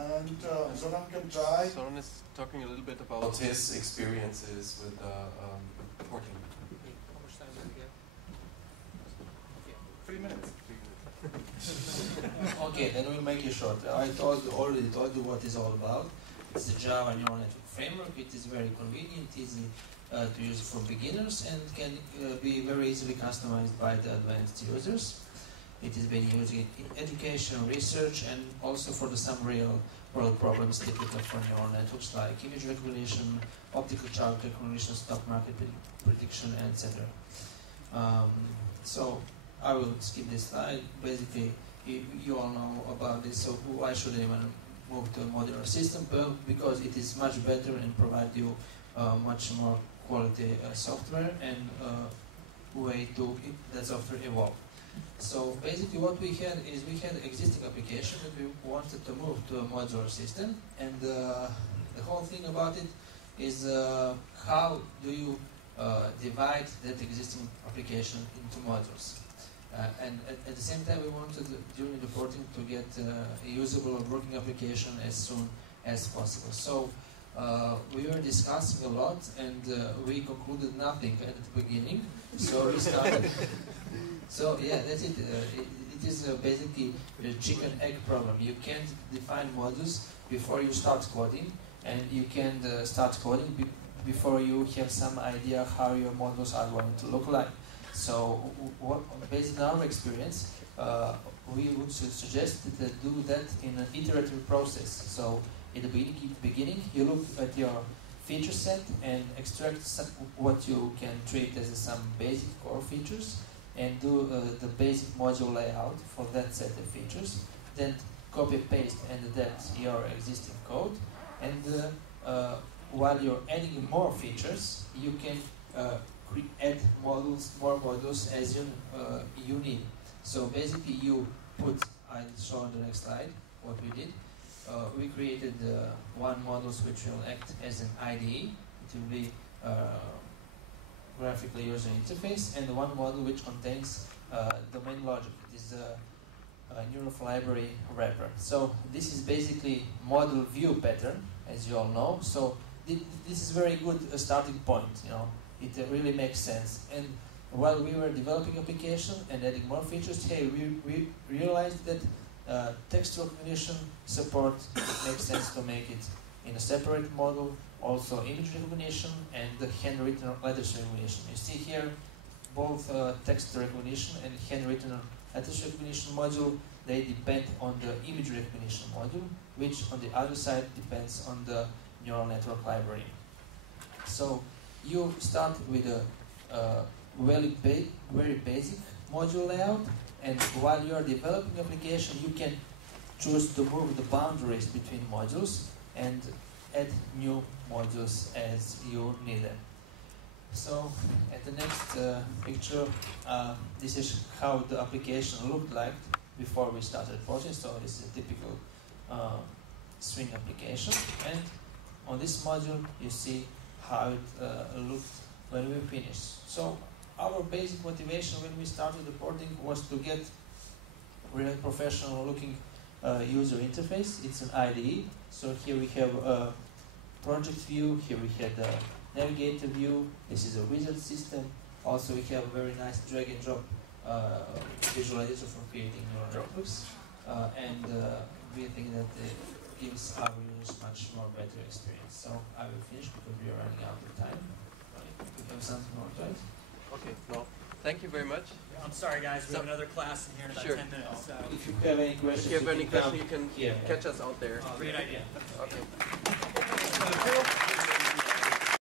And Zoran can try. Zoran is talking a little bit about his experiences with porting. How much time do we get? 3 minutes. Okay, then we'll make it short. I already told you what it's all about. It's a Java neural network framework. It is very convenient, easy to use for beginners, and can be very easily customized by the advanced users. It has been used in education, research, and also for some real-world problems typical for neural networks like image recognition, optical character recognition, stock market prediction, etc. So I will skip this slide. Basically, you all know about this, so why should anyone move to a modular system? Well, because it is much better and provide you much more quality software and way to that software evolve. So basically what we had is we had existing application that we wanted to move to a modular system, and the whole thing about it is how do you divide that existing application into modules. And at the same time we wanted during the porting to get a usable working application as soon as possible. So we were discussing a lot, and we concluded nothing at the beginning. So we started. So yeah, that's it. It is basically a chicken-egg problem. You can't define modules before you start coding, and you can't start coding before you have some idea how your modules are going to look like. So, based on our experience, we would suggest to do that in an iterative process. So, in the beginning, you look at your feature set and extract what you can treat as some basic core features, and do the basic module layout for that set of features. Then copy paste and adapt your existing code. And while you're adding more features, you can add more modules as you need. So basically, you put. I'll show on the next slide what we did. We created one module which will act as an IDE. It will be graphical user interface, and one module which contains domain logic. It is a neural library wrapper. So this is basically module view pattern, as you all know. So this is very good starting point. You know, it really makes sense. And while we were developing application and adding more features, hey, we realized that text recognition support makes sense to make it in a separate module. Also image recognition and the handwritten letters recognition. You see here both text recognition and handwritten letters recognition module, they depend on the image recognition module, which on the other side depends on the neural network library. So you start with a very basic module layout, and while you are developing application, you can choose to move the boundaries between modules and add new modules as you need them. So at the next picture, this is how the application looked like before we started porting. So this is a typical swing application, and on this module you see how it looked when we finished. So our basic motivation when we started the porting was to get really professional looking user interface. It's an IDE. So here we have a project view, here we had a navigator view, this is a wizard system. Also we have a very nice drag and drop visualizer for creating neural networks. And we think that it gives our users much more better experience. So I will finish because we are running out of time. We have something more to add? Okay, well, thank you very much. I'm sorry, guys. We have another class in here in about 10 minutes. So. If you have any questions, you can catch us out there. Great idea. Okay.